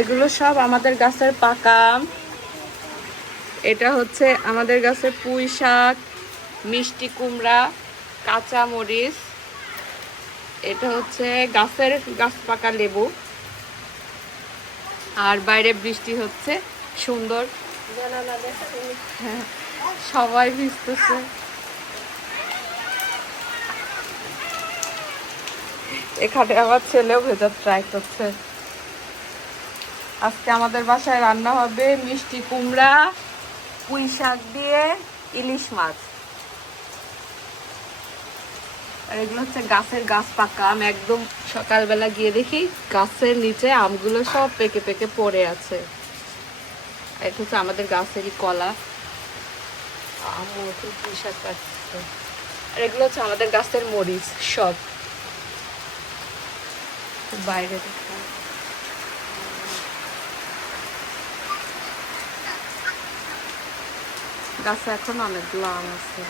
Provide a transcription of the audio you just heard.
এগুলো সব আমাদের গাছের পাকা এটা হচ্ছে আমাদের গাছের পুঁই শাক, মিষ্টি কুমড়া, কাঁচা মরিচ। এটা হচ্ছে গাছের গাছ পাকা লেবু। আর বাইরে বৃষ্টি হচ্ছে, সুন্দর। সবাই ভিজতেছে। এখানে আমার ছেলেও ভেজার ট্রাই করছে। আজকে আমাদের বাসায় রান্না হবে মিষ্টি কুমড়া, পুঁই শাক দিয়ে ইলিশ মাছ। আর এগুলো হচ্ছে গাছের গাছ পাকা, আম একদম সকালবেলা গিয়ে দেখি গাছের নিচে আমগুলো সব পেকে পেকে পড়ে আছে। এটা হচ্ছে আমাদের গাছেরই কলা। আম নতুন পুঁই শাক আর এগুলো হচ্ছে আমাদের গাছের মরিচ সব। বাইরে দেখা। গাছে এখন অনেকগুলো গ্লাম আছে।